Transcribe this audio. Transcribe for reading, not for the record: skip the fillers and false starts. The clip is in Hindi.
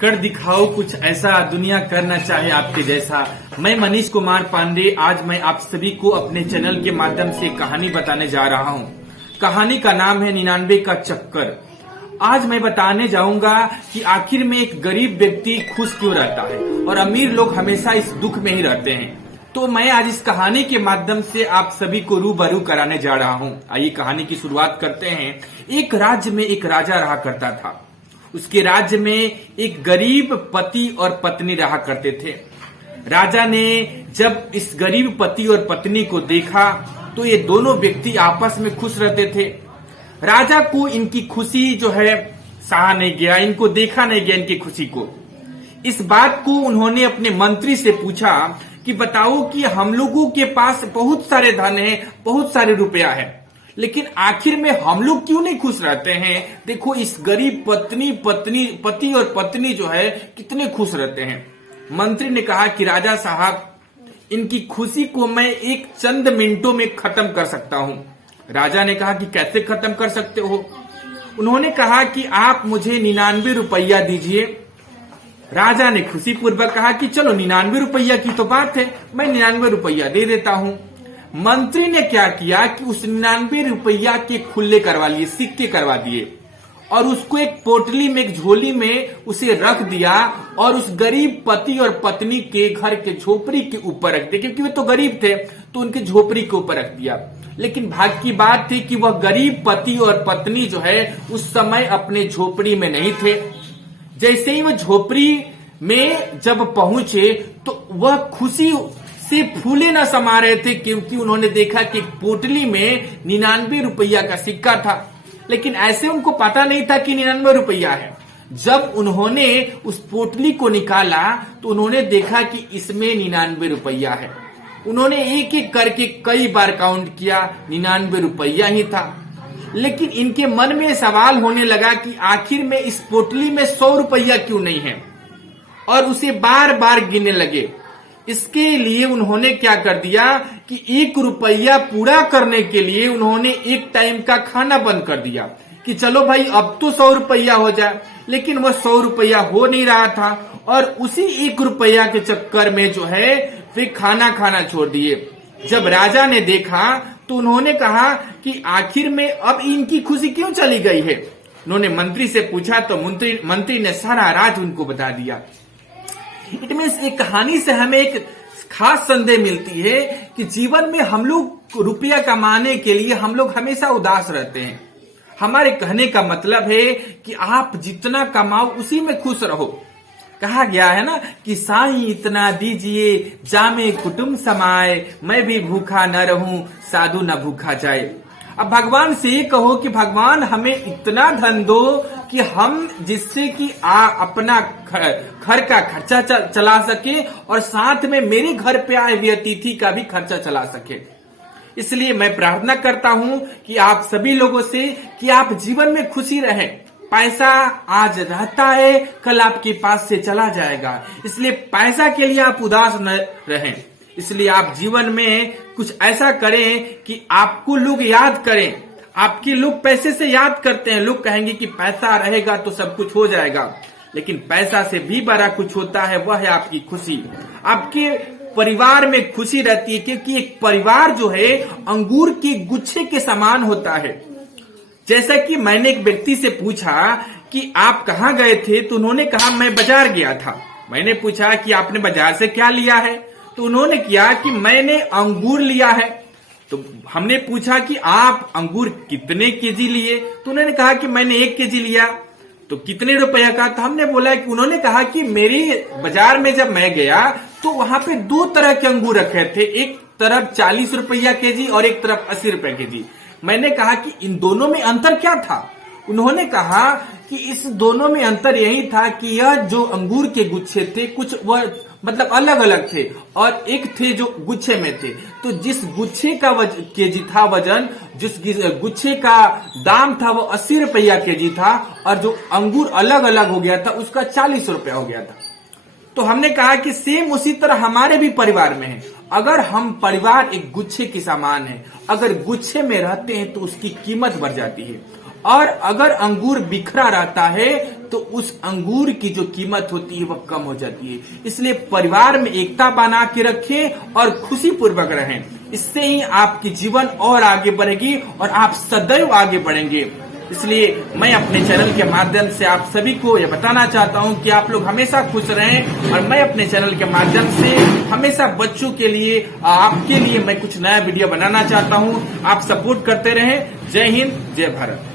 कर दिखाओ कुछ ऐसा, दुनिया करना चाहे आपके जैसा। मैं मनीष कुमार पांडे, आज मैं आप सभी को अपने चैनल के माध्यम से कहानी बताने जा रहा हूँ। कहानी का नाम है 99 का चक्कर। आज मैं बताने जाऊंगा कि आखिर में एक गरीब व्यक्ति खुश क्यों रहता है और अमीर लोग हमेशा इस दुख में ही रहते हैं। तो मैं आज इस कहानी के माध्यम से आप सभी को रूबरू कराने जा रहा हूँ। आइए कहानी की शुरुआत करते हैं। एक राज्य में एक राजा रहा करता था। उसके राज्य में एक गरीब पति और पत्नी रहा करते थे। राजा ने जब इस गरीब पति और पत्नी को देखा तो ये दोनों व्यक्ति आपस में खुश रहते थे। राजा को इनकी खुशी जो है सहा नहीं गया, इनको देखा नहीं गया इनकी खुशी को। इस बात को उन्होंने अपने मंत्री से पूछा कि बताओ कि हम लोगों के पास बहुत सारे धन है, बहुत सारे रुपया है, लेकिन आखिर में हम लोग क्यों नहीं खुश रहते हैं। देखो इस गरीब पति और पत्नी जो है कितने खुश रहते हैं। मंत्री ने कहा कि राजा साहब, इनकी खुशी को मैं एक चंद मिनटों में खत्म कर सकता हूं। राजा ने कहा कि कैसे खत्म कर सकते हो। उन्होंने कहा कि आप मुझे 99 रुपया दीजिए। राजा ने खुशी पूर्वक कहा कि चलो 99 रुपया की तो बात है, मैं 99 रुपया दे देता हूं। मंत्री ने क्या किया कि उस 99 रुपया के खुले करवा लिए, सिक्के करवा दिए और उसको एक पोटली में, एक झोली में उसे रख दिया और उस गरीब पति और पत्नी के घर के झोपड़ी के ऊपर रख दिया, क्योंकि वे तो गरीब थे तो उनके झोपड़ी के ऊपर रख दिया। लेकिन भाग्य की बात थी कि वह गरीब पति और पत्नी जो है उस समय अपने झोपड़ी में नहीं थे। जैसे ही वह झोपड़ी में जब पहुंचे तो वह खुशी से फूले न समा रहे थे, क्योंकि उन्होंने देखा कि पोटली में 99 रुपया का सिक्का था। लेकिन ऐसे उनको पता नहीं था कि 99 रुपया है। जब उन्होंने उस पोटली को निकाला तो उन्होंने देखा कि इसमें 99 रुपया है। उन्होंने एक एक करके कई बार काउंट किया, 99 रुपया ही था। लेकिन इनके मन में सवाल होने लगा कि आखिर में इस पोटली में 100 रुपया क्यों नहीं है, और उसे बार बार गिनने लगे। इसके लिए उन्होंने क्या कर दिया कि 1 रुपया पूरा करने के लिए उन्होंने एक टाइम का खाना बंद कर दिया कि चलो भाई अब तो 100 रुपया हो जाए। लेकिन वह 100 रुपया हो नहीं रहा था और उसी 1 रुपया के चक्कर में जो है वे खाना खाना छोड़ दिए। जब राजा ने देखा तो उन्होंने कहा कि आखिर में अब इनकी खुशी क्यों चली गई है। उन्होंने मंत्री से पूछा तो मंत्री ने सारा राज उनको बता दिया। इट मीन्स एक कहानी से हमें एक खास संदेश मिलती है कि जीवन में हम लोग रुपया कमाने के लिए हम लोग हमेशा उदास रहते हैं। हमारे कहने का मतलब है कि आप जितना कमाओ उसी में खुश रहो। कहा गया है ना कि साईं इतना दीजिए जामे कुटुंब समाए, मैं भी भूखा न रहूं साधु न भूखा जाए। अब भगवान से ये कहो कि भगवान हमें इतना धन दो कि हम जिससे कि अपना घर का खर्चा चला सके और साथ में मेरे घर पे आए हुए अतिथि का भी खर्चा चला सके। इसलिए मैं प्रार्थना करता हूं कि आप सभी लोगों से कि आप जीवन में खुशी रहें। पैसा आज रहता है, कल आपके पास से चला जाएगा, इसलिए पैसा के लिए आप उदास न रहें। इसलिए आप जीवन में कुछ ऐसा करें कि आपको लोग याद करें। आपके लोग पैसे से याद करते हैं, लोग कहेंगे कि पैसा रहेगा तो सब कुछ हो जाएगा, लेकिन पैसा से भी बड़ा कुछ होता है, वह है आपकी खुशी। आपके परिवार में खुशी रहती है, क्योंकि एक परिवार जो है अंगूर के गुच्छे के समान होता है। जैसा कि मैंने एक व्यक्ति से पूछा कि आप कहाँ गए थे, तो उन्होंने कहा मैं बाजार गया था। मैंने पूछा कि आपने बाजार से क्या लिया है, तो उन्होंने किया कि मैंने अंगूर लिया है। तो हमने पूछा कि आप अंगूर कितने केजी लिए, तो उन्होंने कहा कि मैंने 1 केजी लिया। तो कितने रुपया का, तो हमने बोला कि उन्होंने कहा कि मेरी बाजार में जब मैं गया तो वहां पे 2 तरह के अंगूर रखे थे, एक तरफ 40 रुपया केजी और एक तरफ 80 रुपया केजी। मैंने कहा कि इन दोनों में अंतर क्या था। उन्होंने कहा कि इस दोनों में अंतर यही था कि यह जो अंगूर के गुच्छे थे कुछ वह मतलब अलग अलग थे और एक थे जो गुच्छे में थे। तो जिस गुच्छे का केजी था वजन, जिस गुच्छे का दाम था वो 80 रुपया केजी था, और जो अंगूर अलग अलग हो गया था उसका 40 रुपया हो गया था। तो हमने कहा कि सेम उसी तरह हमारे भी परिवार में है। अगर हम परिवार एक गुच्छे के समान है, अगर गुच्छे में रहते हैं तो उसकी कीमत बढ़ जाती है, और अगर अंगूर बिखरा रहता है तो उस अंगूर की जो कीमत होती है वह कम हो जाती है। इसलिए परिवार में एकता बना के रखें और खुशी पूर्वक रहें। इससे ही आपकी जीवन और आगे बढ़ेगी और आप सदैव आगे बढ़ेंगे। इसलिए मैं अपने चैनल के माध्यम से आप सभी को यह बताना चाहता हूं कि आप लोग हमेशा खुश रहें और मैं अपने चैनल के माध्यम से हमेशा बच्चों के लिए, आपके लिए मैं कुछ नया वीडियो बनाना चाहता हूं। आप सपोर्ट करते रहें। जय हिंद, जय भारत।